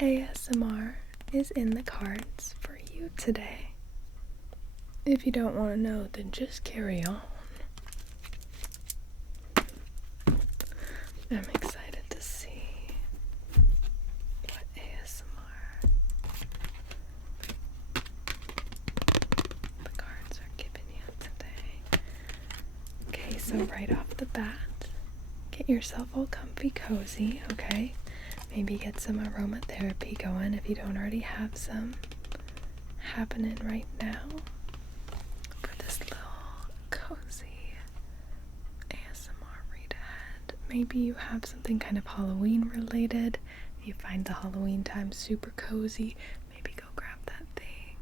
ASMR is in the cards for you today. If you don't want to know, then just carry on. I'm excited to see what ASMR the cards are giving you today. Okay, so right off the bat, get yourself all comfy cozy, okay? Maybe get some aromatherapy going if you don't already have some happening right now for this little cozy ASMR read ahead. Maybe you have something kind of Halloween related. You find the Halloween time super cozy. Maybe go grab that thing,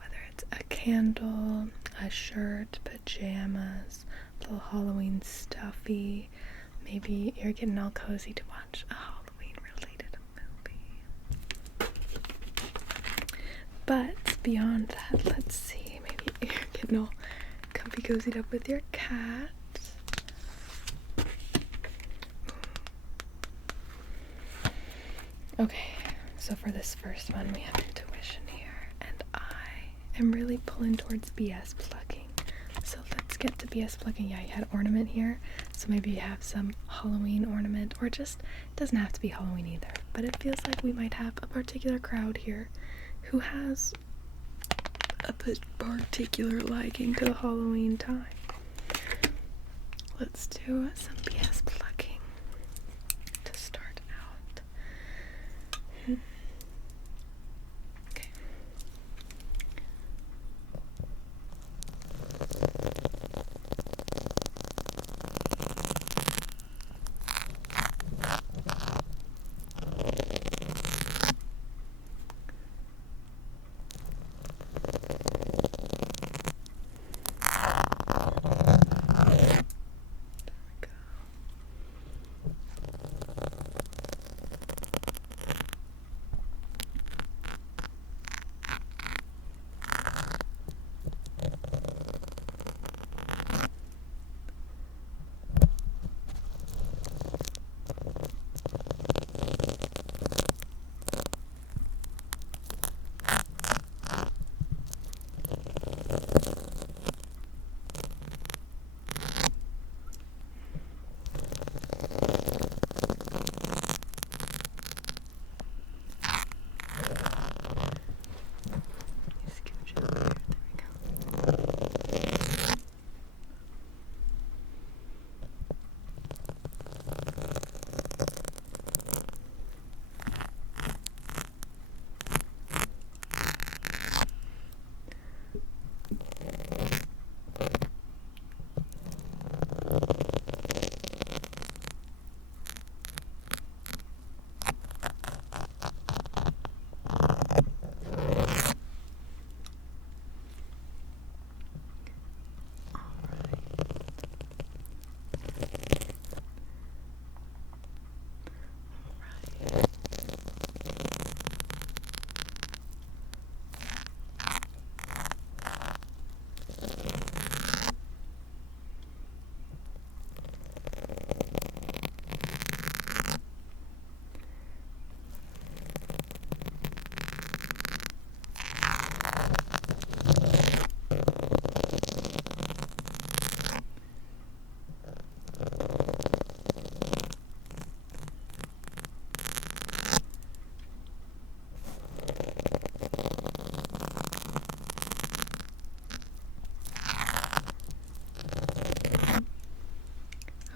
whether it's a candle, a shirt, pajamas, a little Halloween stuffy. Maybe you're getting all cozy to watch a Halloween related movie. But beyond that, let's see, maybe you're getting all comfy cozied up with your cat. Okay, so for this first one we have intuition here, and I am really pulling towards BS plugging. So let's get to BS plugging. Yeah, you had ornament here, so maybe you have some Halloween ornament, or just, it doesn't have to be Halloween either, but it feels like we might have a particular crowd here who has a particular liking to the Halloween time. Let's do some BS plugging to start out. Okay.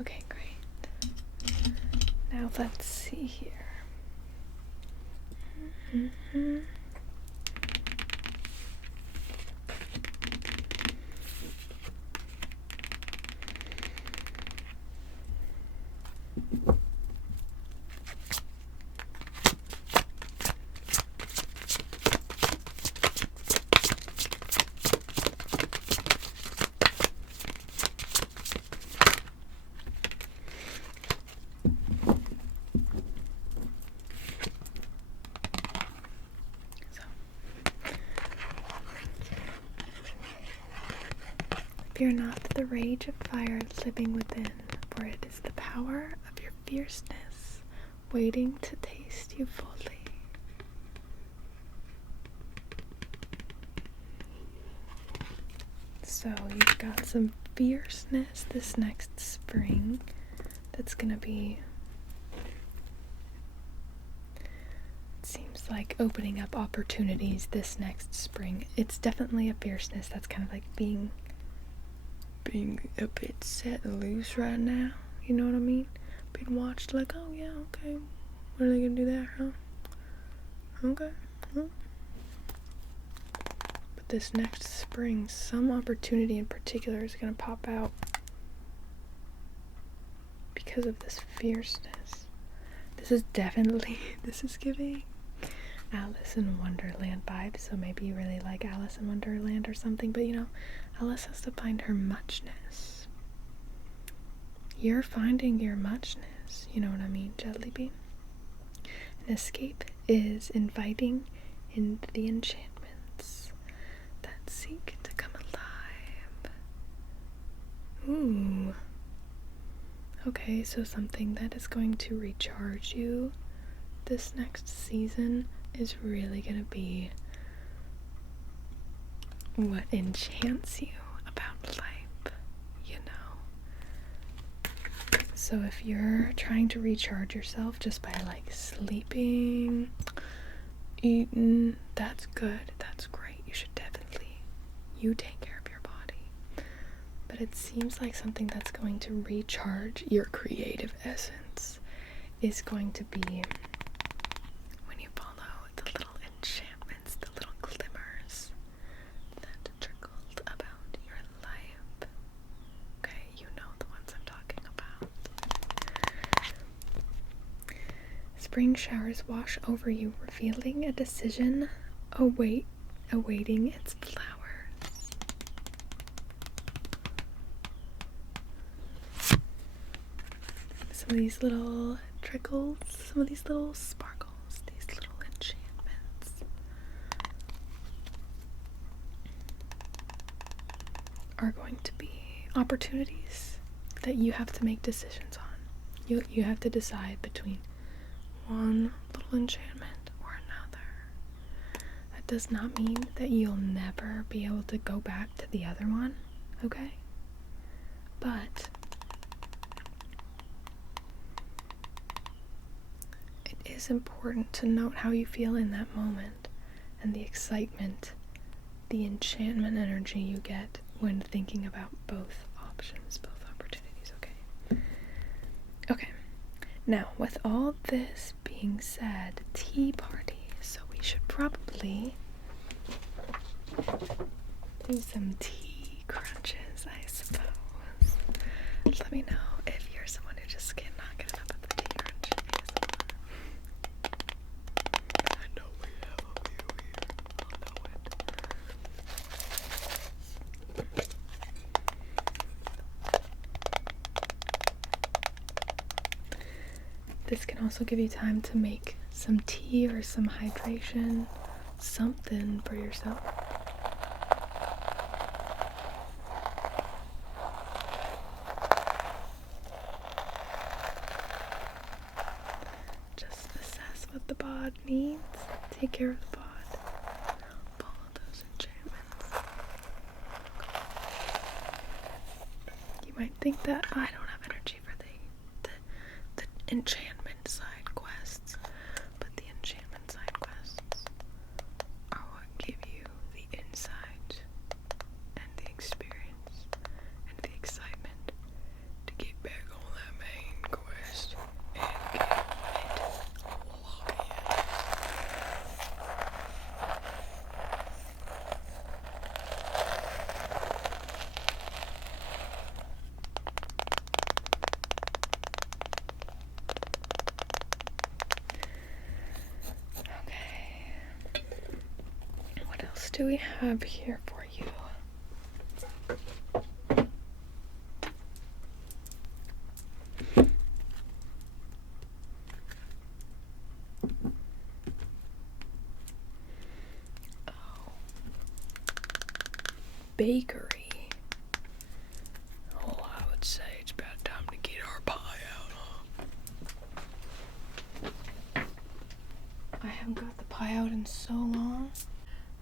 Okay, great. Now let's see here. Fear not the rage of fire living within, for it is the power of your fierceness waiting to taste you fully. So you've got some fierceness this next spring that's gonna be, it seems like, opening up opportunities this next spring. It's definitely a fierceness that's kind of like being a bit set loose right now, you know what I mean? Being watched like, oh yeah, okay, what are they gonna do there, huh? Okay, huh? But this next spring, some opportunity in particular is gonna pop out because of this fierceness. This is giving Alice in Wonderland vibes, so maybe you really like Alice in Wonderland or something, but you know, Alice has to find her muchness. You're finding your muchness, you know what I mean, Jellybean? An escape is inviting in the enchantments that seek to come alive. Ooh. Okay, so something that is going to recharge you this next season is really gonna be what enchants you about life, you know? So if you're trying to recharge yourself just by like sleeping, eating, that's good, that's great. You should definitely, you take care of your body. But it seems like something that's going to recharge your creative essence is going to be when you follow the little enchantments, the little glimmers that trickled about your life. Okay, you know the ones I'm talking about. Spring showers wash over you, revealing a decision awaiting its flowers. Some of these little trickles, some of these little sparkles, these little enchantments are going to be opportunities that you have to make decisions on. You have to decide between one little enchantment or another. That does not mean that you'll never be able to go back to the other one, okay? But it is important to note how you feel in that moment and the excitement, the enchantment energy you get when thinking about both options, both opportunities, okay? Okay, now with all this being said, tea party, so we should probably do some tea crunches, I suppose. Let me know if you're someone who just cannot get enough of the tea crunch. I know we have a few here. I'll know it. This can also give you time to make some tea or some hydration, something for yourself. Just assess what the bod needs. Take care of the bod. Follow those enchantments. You might think that I don't have energy for the enchantment side quests, but the enchantment side quests are what give you the insight and the experience and the excitement to get back on that main quest and get it locked in. Okay. What else do we have here for you? Bakery. Oh, I would say it's about time to get our pie out, huh? I haven't got the pie out in so long.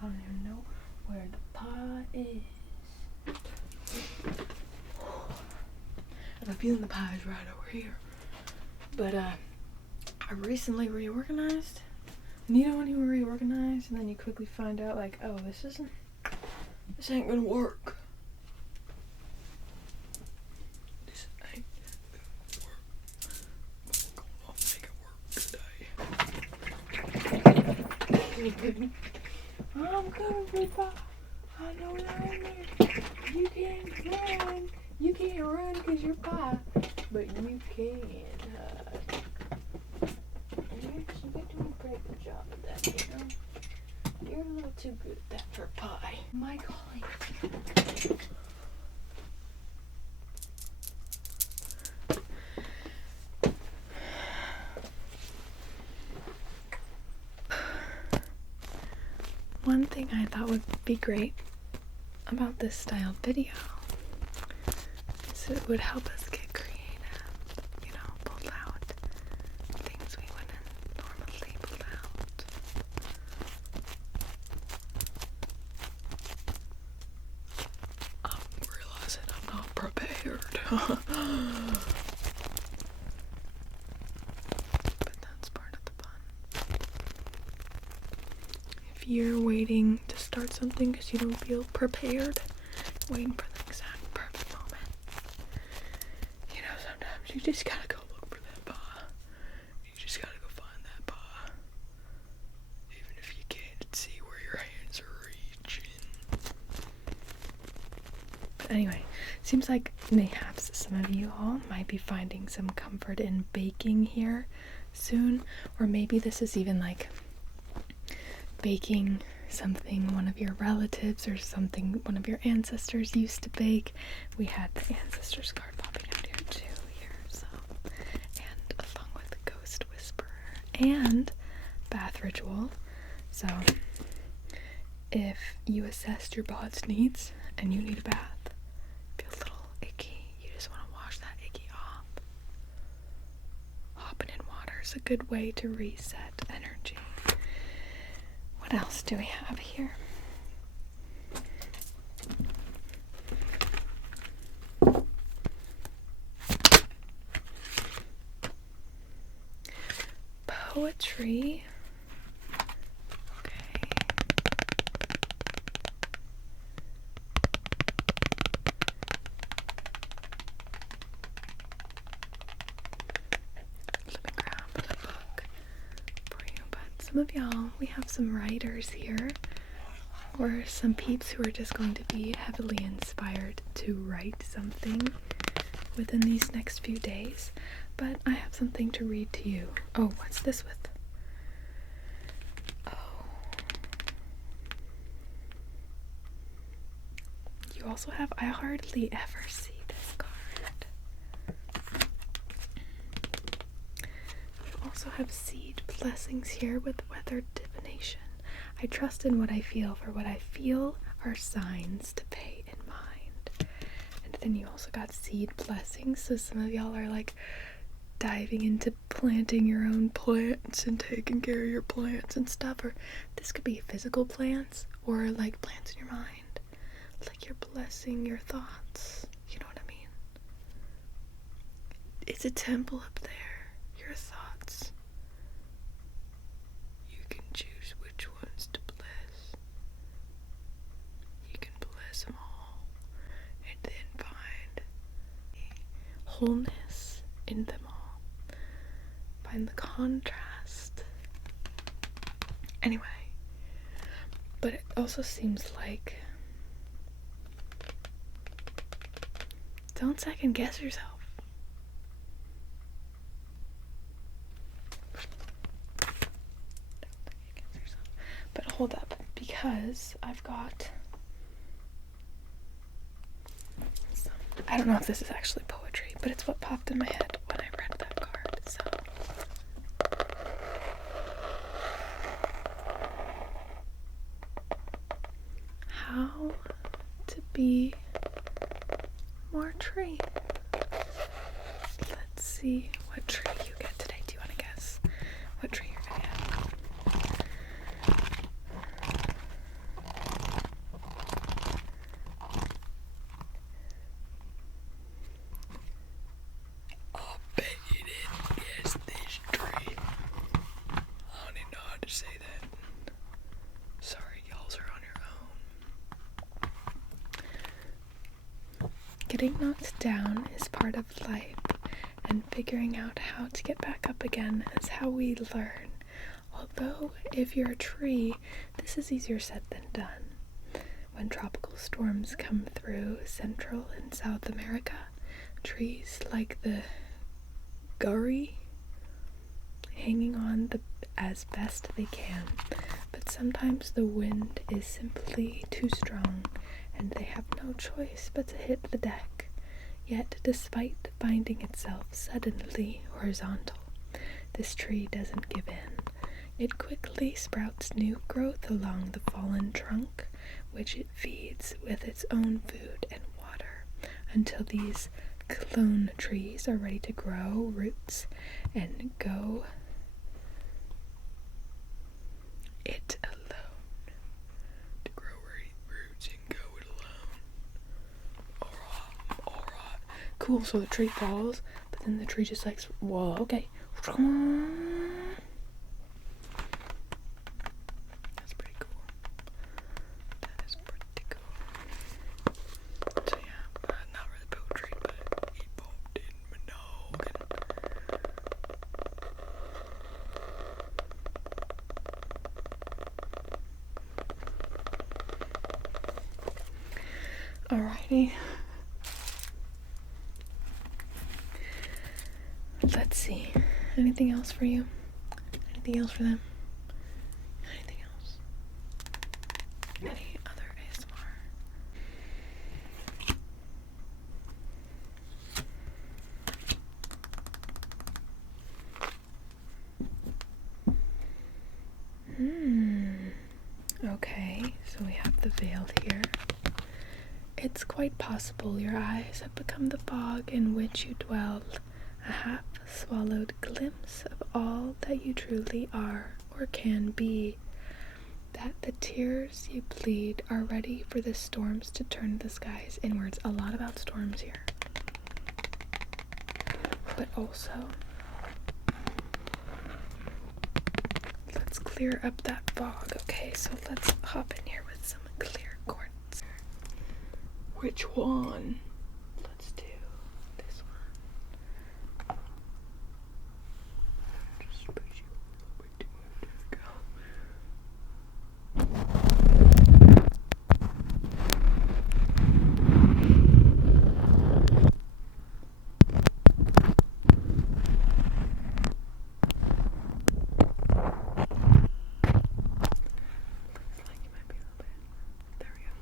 I don't even know where the pie is. And I'm feeling the pies right over here. But I recently reorganized. And you know when you reorganize and then you quickly find out like, oh, this ain't gonna work. This ain't gonna work. But we're gonna make it work today. I'm coming for pie. I know you're in there. You can't run. You can't run because you're pie. But you can. You're doing a pretty good job at that, you know? You're a little too good at that for pie. My golly. One thing I thought would be great about this style video is it would help us get creative, you know, pull out things we wouldn't normally pull out. I'm realizing I'm not prepared. But that's part of the fun. If you're waiting to start something because you don't feel prepared, waiting for the exact perfect moment, you know, sometimes you just gotta go look for that bar. You just gotta go find that bar. Even if you can't see where your hands are reaching. But anyway, seems like mayhaps some of you all might be finding some comfort in baking here soon, or maybe this is even like baking something one of your relatives or something one of your ancestors used to bake. We had the ancestors card popping out here too so, and along with the ghost whisperer and bath ritual. So if you assessed your body's needs and you need a bath, feel a little icky, you just want to wash that icky off, hopping in water is a good way to reset energy. What else do we have here? Poetry. Okay. Let me grab the book for you, but some of y'all, we have some writers here, or some peeps who are just going to be heavily inspired to write something within these next few days. But I have something to read to you. Oh, what's this with? Oh. You also have, I hardly ever see this card. You also have seed blessings here with weathered divination. I trust in what I feel, for what I feel are signs to pay in mind. And then you also got seed blessings, so some of y'all are like diving into planting your own plants and taking care of your plants and stuff, or this could be physical plants or like plants in your mind, like you're blessing your thoughts, you know what I mean? It's a temple up there, your thoughts. You can choose which ones to bless. You can bless them all and then find wholeness in them all. Find the contrast. Anyway, but it also seems like don't second guess yourself. But hold up, because I've got some, I don't know if this is actually poetry, but it's what popped in my head when I read that card, so. How to be more tree. Let's see what tree you get today. Do you want to guess what tree you're gonna get? allowed to say that. Sorry, y'alls are on your own. Getting knocked down is part of life, and figuring out how to get back up again is how we learn. Although, if you're a tree, this is easier said than done. When tropical storms come through Central and South America, trees like the gurry hanging on as best they can, but sometimes the wind is simply too strong and they have no choice but to hit the deck. Yet, despite finding itself suddenly horizontal, this tree doesn't give in. It quickly sprouts new growth along the fallen trunk, which it feeds with its own food and water, until these clone trees are ready to grow roots and go it alone. To grow roots and go it alone. Alright. Cool, so the tree falls, but then the tree just like, whoa, okay. That's pretty cool. That is pretty cool. So yeah, not really poetry, but he bumped in my noggin. Alrighty. Let's see. Anything else for you? Anything else for them? Anything else? Any other ASMR? Okay, so we have the veil here. It's quite possible your eyes have become the fog in which you dwell, a half-swallowed glimpse of all that you truly are or can be, that the tears you plead are ready for the storms to turn the skies inwards. A lot about storms here. But also, let's clear up that fog, okay? So let's hop in here with some clear quartz. Which one? Let's do this one. Just push you a little bit too much. There we go. Looks like you might be a little bit. There we go.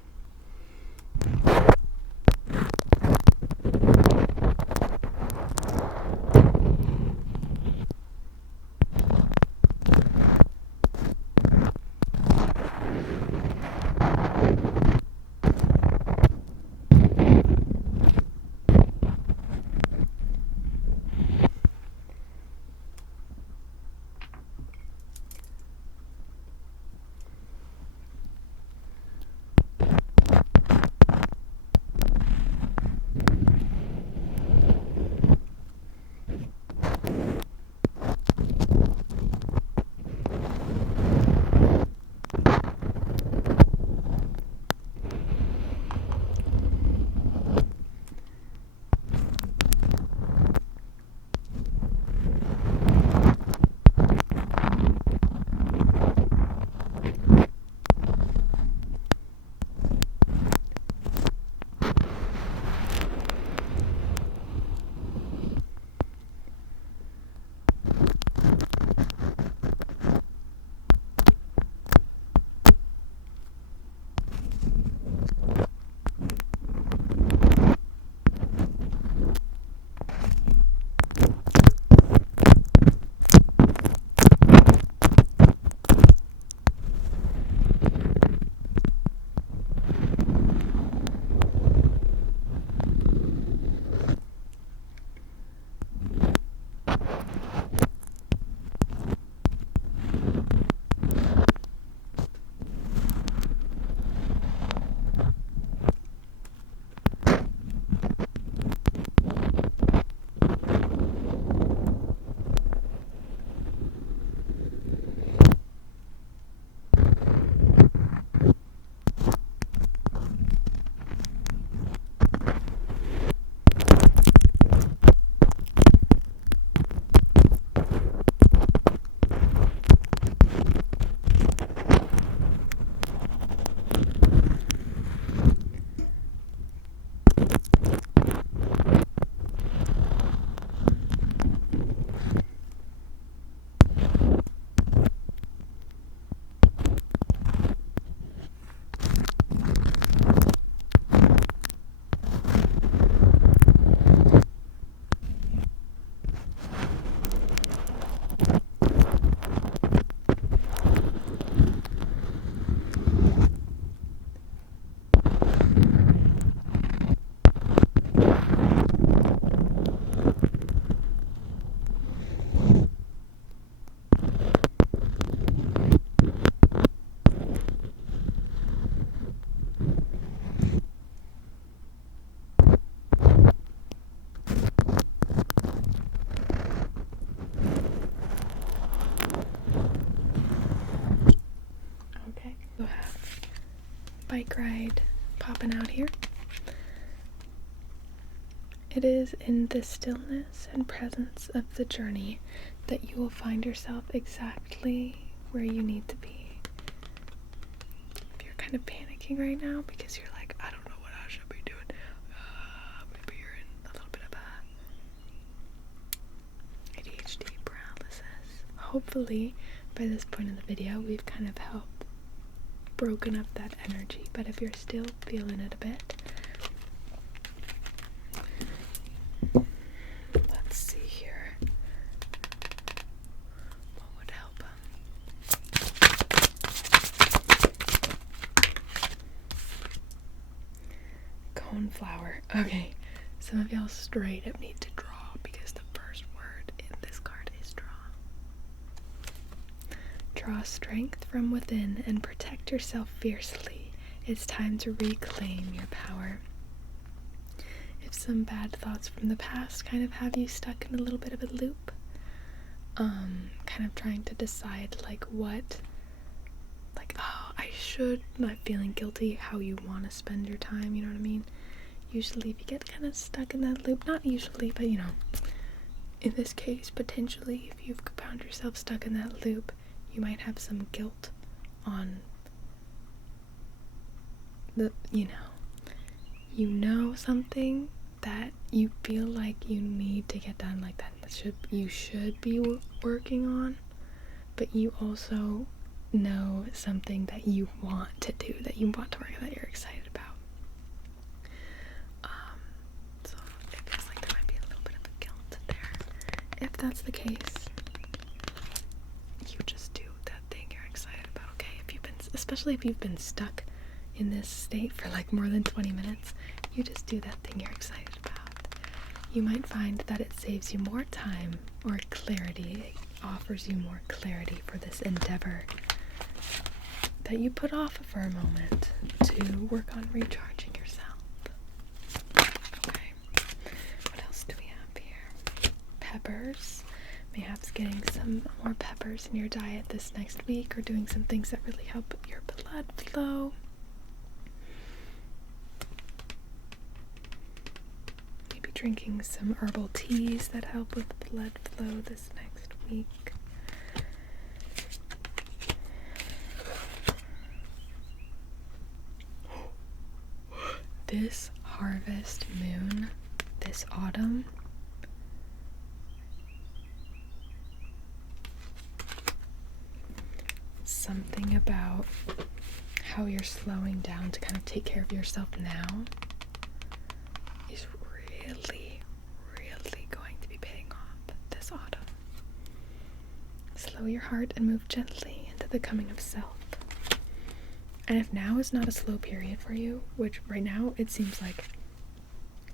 bike ride popping out here. It is in the stillness and presence of the journey that you will find yourself exactly where you need to be. If you're kind of panicking right now because you're like, I don't know what I should be doing, maybe you're in a little bit of a ADHD paralysis. Hopefully, by this point in the video, we've kind of helped broken up that energy, but if you're still feeling it a bit, let's see here. What would help? Coneflower. Okay, some of y'all straight up need to draw because the first word in this card is draw. Draw strength from within and protect yourself fiercely. It's time to reclaim your power. If some bad thoughts from the past kind of have you stuck in a little bit of a loop, kind of trying to decide I should, not feeling guilty how you want to spend your time, you know what I mean? Usually if you get kind of stuck in that loop, not usually, but you know, in this case, potentially, if you've found yourself stuck in that loop, you might have some guilt on the, you know something that you feel like you need to get done, like that you should be working on, but you also know something that you want to do, that you want to work on, that you're excited about. So it feels like there might be a little bit of a guilt there. If that's the case, you just do that thing you're excited about, okay? Especially if you've been stuck in this state for like more than 20 minutes, you just do that thing you're excited about. You might find that it saves you more time or clarity. It offers you more clarity for this endeavor that you put off for a moment to work on recharging yourself. Okay, what else do we have here? Peppers. Perhaps getting some more peppers in your diet this next week, or doing some things that really help your blood flow. Maybe drinking some herbal teas that help with blood flow this next week. This harvest moon, this autumn, something about how you're slowing down to kind of take care of yourself now is really, really going to be paying off this autumn. Slow your heart and move gently into the coming of self. And if now is not a slow period for you, which right now it seems like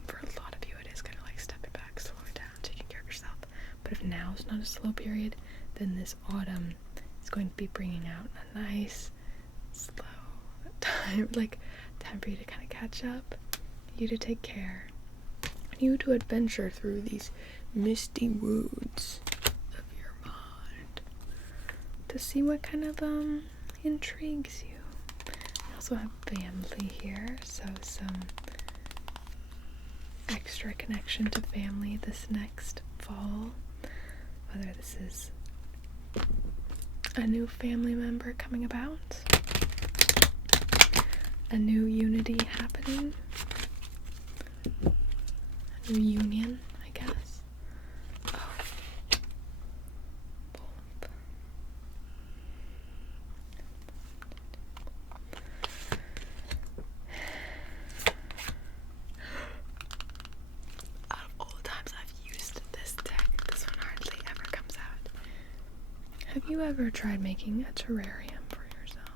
for a lot of you it is kind of like stepping back, slowing down, taking care of yourself. But if now is not a slow period, then this autumn is going to be bringing out a nice, slow time for you to kind of catch up, you to take care, you to adventure through these misty woods of your mind to see what kind of intrigues you. I also have family here, so some extra connection to family this next fall, whether this is a new family member coming about, a new unity happening, a new union, I guess. Oh. Out of all the times I've used this deck, this one hardly ever comes out. Have you ever tried making a terrarium for yourself?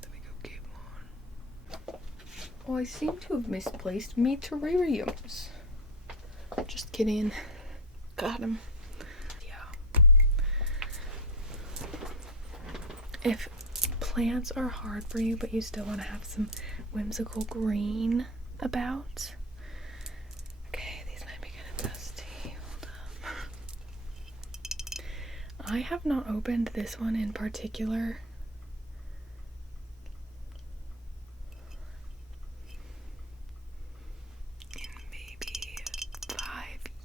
Let me go get one. Oh, I seem to have misplaced me terrariums. Just kidding. Got him. Yeah. If plants are hard for you, but you still want to have some whimsical green about. Okay, these might be kind of dusty. Hold up. I have not opened this one in particular. In maybe 5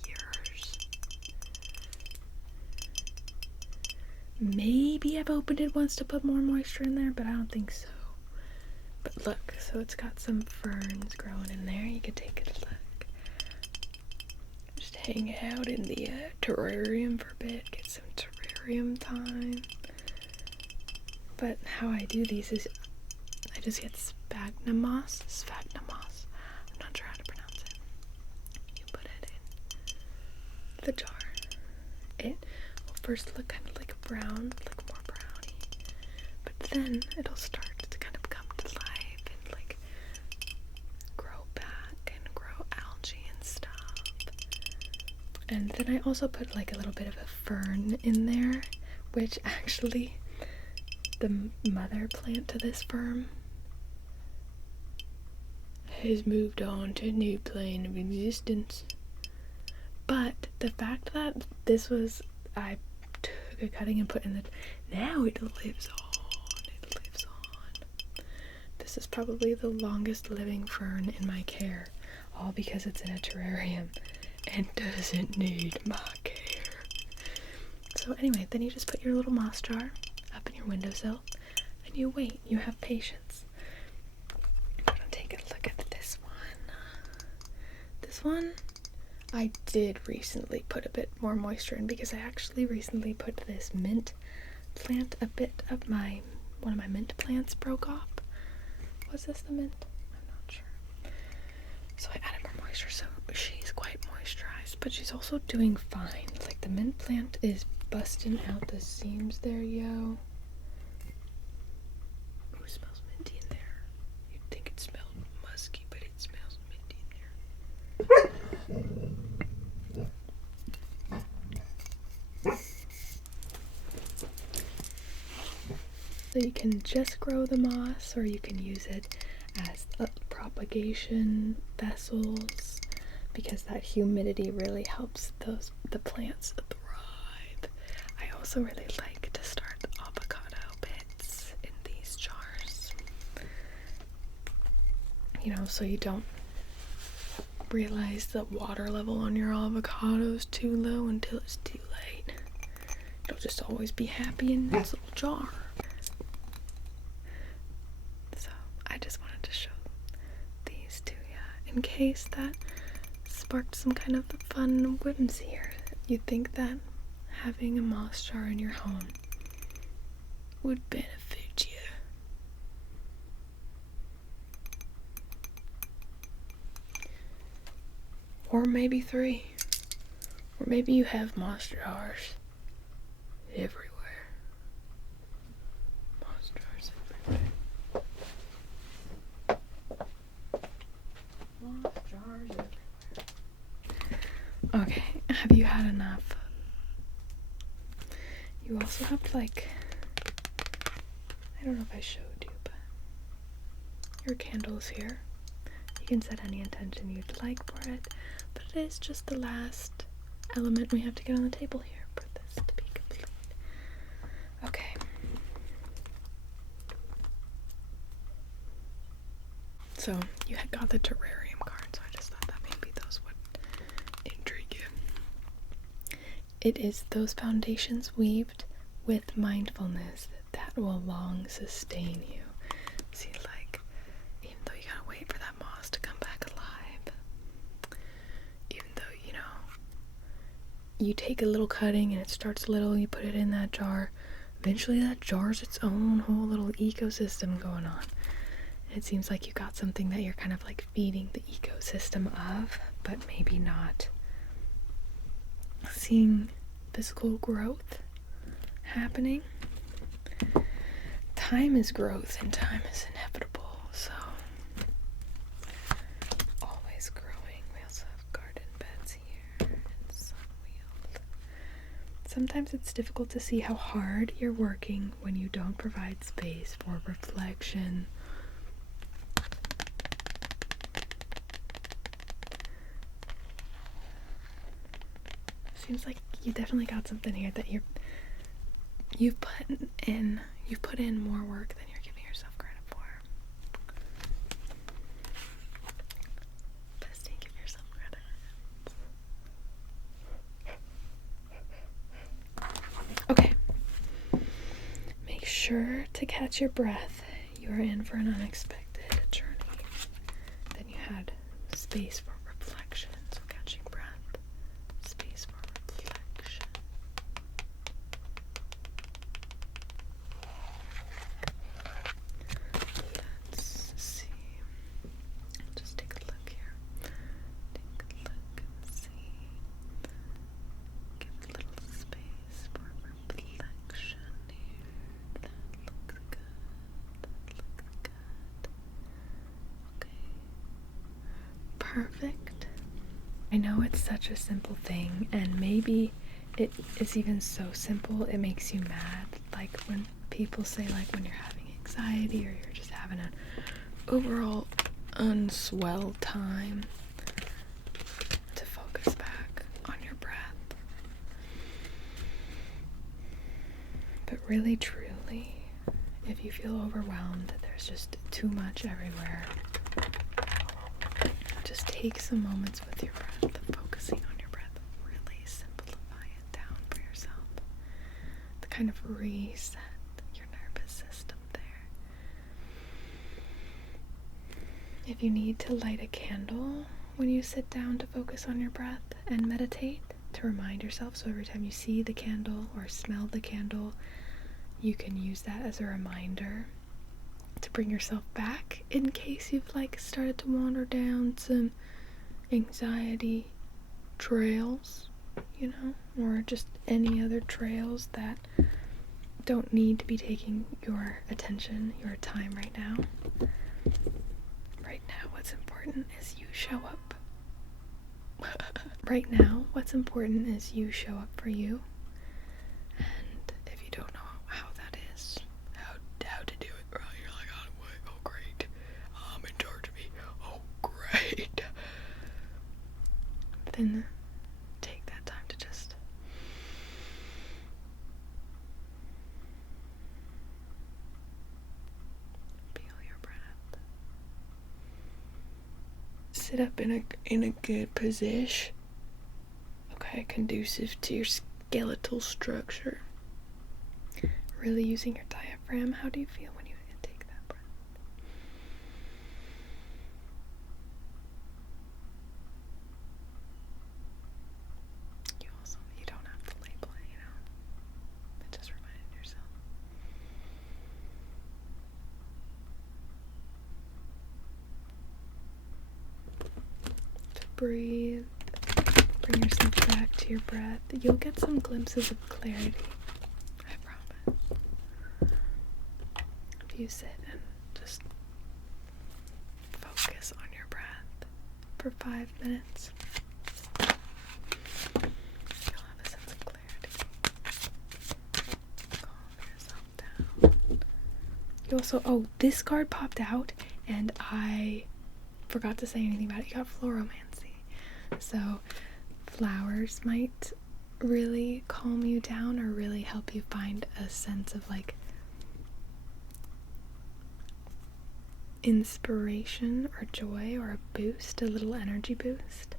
years. Maybe I've opened it once to put more moisture in there, but I don't think so. But look, so it's got some ferns growing in there. You could take a look. Just hang out in the terrarium for a bit, get some terrarium time. But how I do these is I just get sphagnum moss. I'm not sure how to pronounce it. You put it in the jar. It will first look kind of like brown, like more browny, but then it'll start to kind of come to life and like grow back and grow algae and stuff. And then I also put like a little bit of a fern in there, which actually the mother plant to this firm has moved on to a new plane of existence. But the fact that this was, I took a cutting and put in the, now it lives on. This is probably the longest living fern in my care, all because it's in a terrarium and doesn't need my care. So anyway, then you just put your little moss jar up in your windowsill and you wait. You have patience. I'm gonna take a look at this one. This one I did recently put a bit more moisture in because I actually recently put this mint plant, a bit of one of my mint plants broke off. Was this the mint? I'm not sure. So I added more moisture, so she's quite moisturized, but she's also doing fine. Like the mint plant is busting out the seams there, yo. Ooh, it smells minty in there. You'd think it smelled musky, but it smells minty in there. So you can just grow the moss, or you can use it as propagation vessels, because that humidity really helps the plants thrive. I also really like to start avocado bits in these jars, you know, so you don't realize the water level on your avocado is too low until it's too late. It'll just always be happy in its little jar. So I just wanted to show these to you in case that sparked some kind of fun whimsy here. You'd think that having a moss jar in your home would benefit you. Or maybe 3. Or maybe you have moss jars everywhere. Moss jars everywhere. Moss jars everywhere. Okay, have you had enough? You also have like, I don't know if I showed you, but your candles here. You can set any intention you'd like for it, but it is just the last element we have to get on the table here for this to be complete. Okay. So you had got the terrarium card, so I just thought that maybe those would intrigue you. It is those foundations weaved with mindfulness that will long sustain you. See, like, even though you gotta wait for that moss to come back alive, even though, you know, you take a little cutting and it starts little, you put it in that jar, eventually that jar's its own whole little ecosystem going on. And it seems like you got something that you're kind of like feeding the ecosystem of, but maybe not seeing physical growth happening. Time is growth and time is inevitable, so always growing. We also have garden beds here and sun-wheeled. Sometimes it's difficult to see how hard you're working when you don't provide space for reflection. Seems like you definitely got something here that you're you've put in more work than you're giving yourself credit for. Bestie, give yourself credit. Okay. Make sure to catch your breath. You're in for an unexpected journey. Then you had space for reflection. So catching breath, space for reflection. Let's see. Just take a look here. Take a look and see. Give a little space for reflection here. That looks good. That looks good. Okay. Perfect. I know it's such a simple thing, and maybe it is even so simple it makes you mad. Like when people say, like, when you're having anxiety or you're just having an overall unswell time, to focus back on your breath. But really, truly, if you feel overwhelmed, there's just too much everywhere, just take some moments with your breath, focusing on your breath. Really simplify it down for yourself. To kind of reset your nervous system there. If you need to light a candle when you sit down to focus on your breath and meditate, to remind yourself, so every time you see the candle or smell the candle, you can use that as a reminder to bring yourself back in case you've started to wander down some anxiety trails, or just any other trails that don't need to be taking your attention, your time right now. Right now, what's important is you show up. Right now, what's important is you show up for you. And if you don't know how that is, how to do it, bro, you're like, oh great, I'm in charge of me, oh great. Then take that time to just feel your breath. Sit up in a good position. Okay, conducive to your skeletal structure. Really using your diaphragm. How do you feel when you take that breath? You don't have to label it, but just remind yourself. To breathe. Bring yourself back to your breath. You'll get some glimpses of clarity. I promise. If you sit and just focus on your breath for 5 minutes, you'll have a sense of clarity. Calm yourself down. You also, this card popped out and I forgot to say anything about it. You got Floralmancy. So flowers might really calm you down or really help you find a sense of inspiration or joy or a boost, a little energy boost.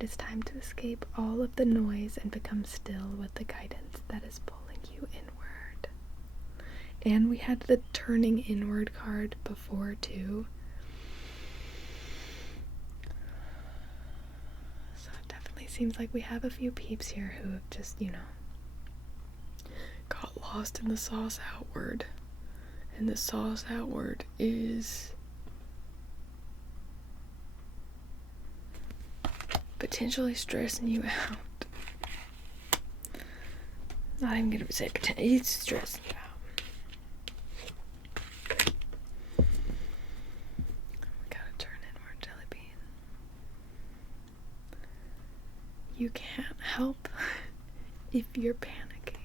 It is time to escape all of the noise and become still with the guidance that is pulling you inward. And we had the turning inward card before too. Seems like we have a few peeps here who have just, got lost in the sauce outward. And the sauce outward is potentially stressing you out. Not even gonna say it's stressing you out. We gotta turn inward, jelly bean. You can't help if you're panicking.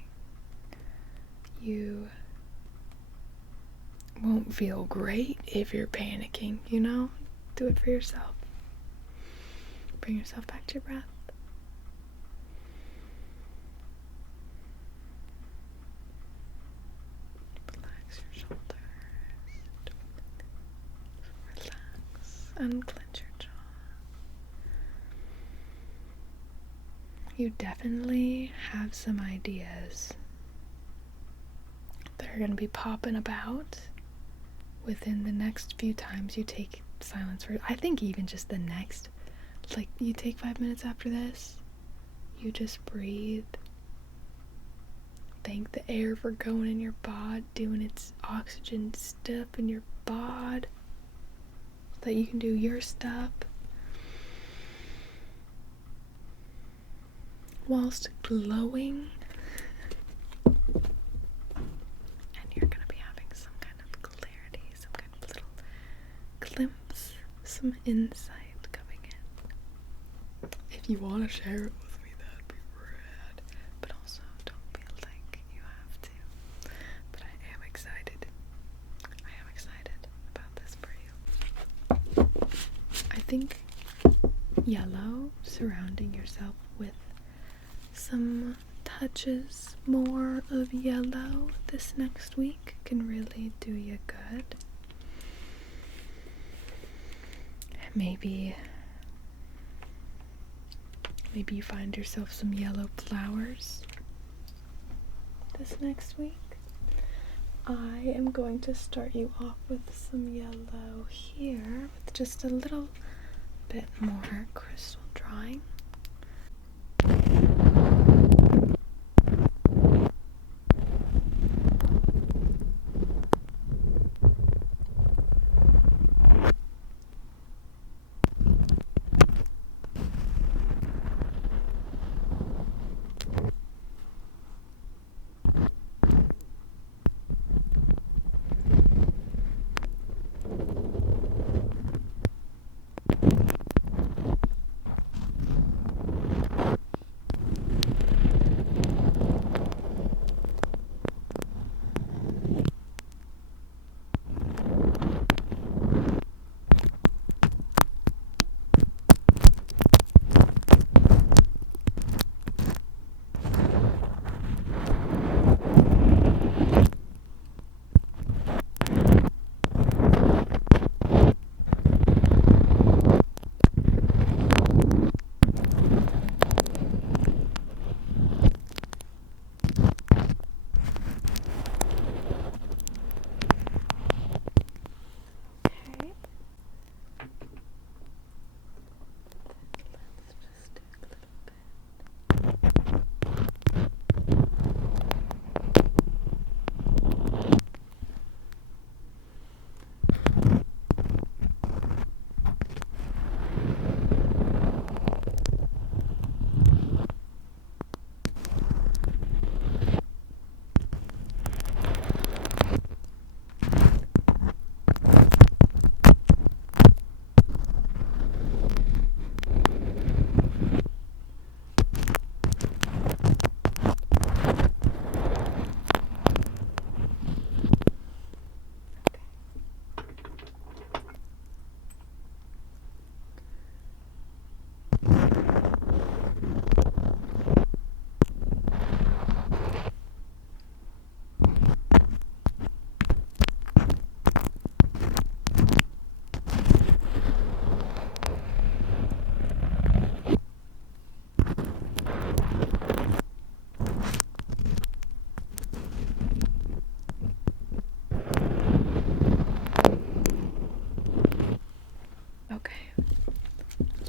You won't feel great if you're panicking, Do it for yourself. Bring yourself back to your breath. you definitely have some ideas that are going to be popping about within the next few times you take silence for, I think even just the next, like, you take 5 minutes after this, you just breathe, thank the air for going in your bod, doing its oxygen stuff in your bod, so that you can do your stuff whilst glowing. And you're gonna be having some kind of clarity, some kind of little glimpse, some insight coming in. If you want to share it with me, that'd be rad. But also, don't feel like you have to. But I am excited. I am excited about this for you. I think yellow, surrounding yourself with some touches more of yellow this next week can really do you good. Maybe you find yourself some yellow flowers this next week. I am going to start you off with some yellow here with just a little bit more crystal drawing.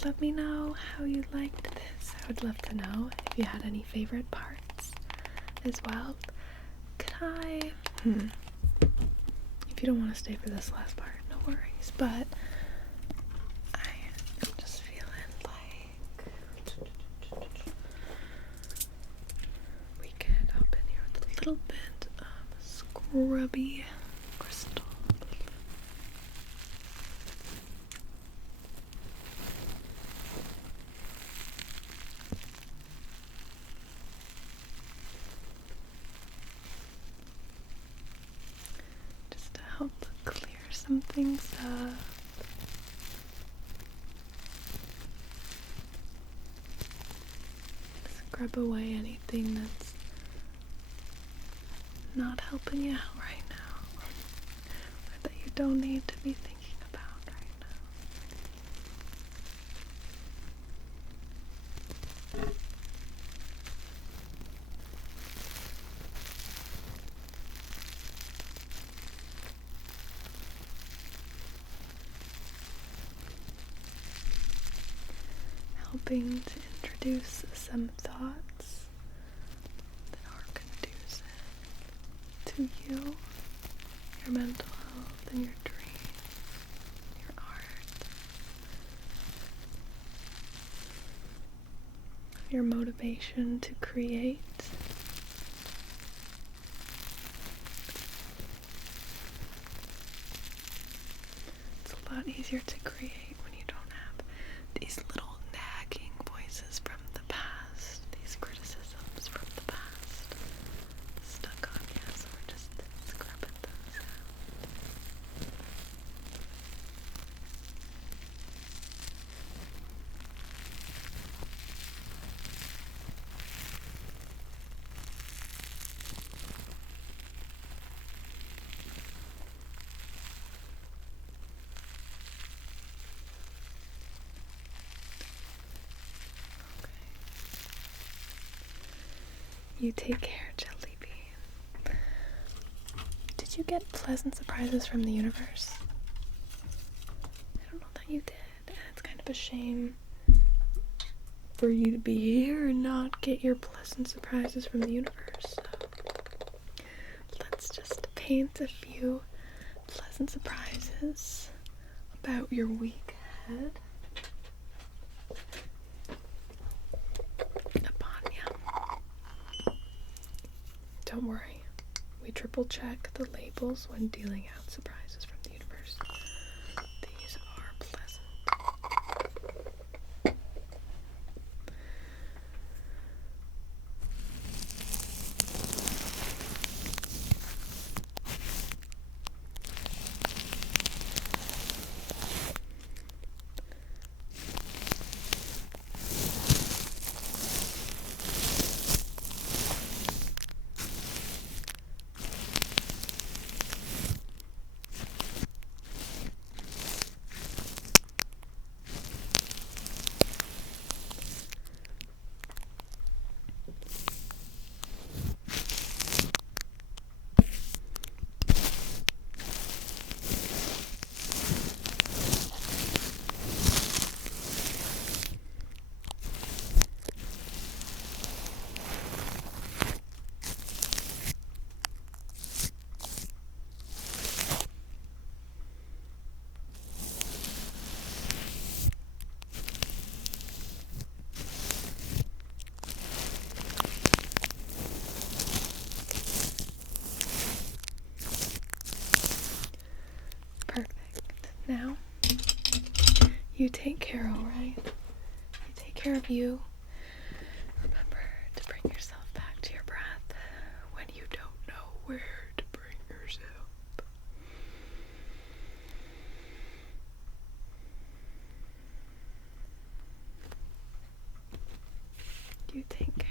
Let me know how you liked this. I would love to know if you had any favorite parts as well. If you don't want to stay for this last part, no worries, but I am just feeling like we could hop in here with a little bit of scrubby crystal. Help clear some things up. Scrub away anything that's not helping you out right now, or that you don't need to be thinking about right now. hoping to introduce some thoughts that are conducive to you, your mental health, and your dreams, your art, your motivation to create. It's a lot easier to create when you don't have these little nagging voices from the past, these criticisms from the past stuck on you, so we're just scrubbing those out. You take care, Jelly Bean. Did you get pleasant surprises from the universe? I don't know that you did, and it's kind of a shame for you to be here and not get your pleasant surprises from the universe. So let's just paint a few pleasant surprises about your week ahead. Don't worry, we triple check the labels when dealing out surprises from the universe. These are pleasant. Perfect. Now, you take care, alright? You take care of you. Remember to bring yourself back to your breath when you don't know where to bring yourself. You take care.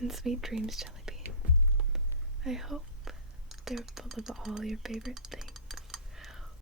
And sweet dreams, Jelly Bean. I hope they're full of all your favorite things.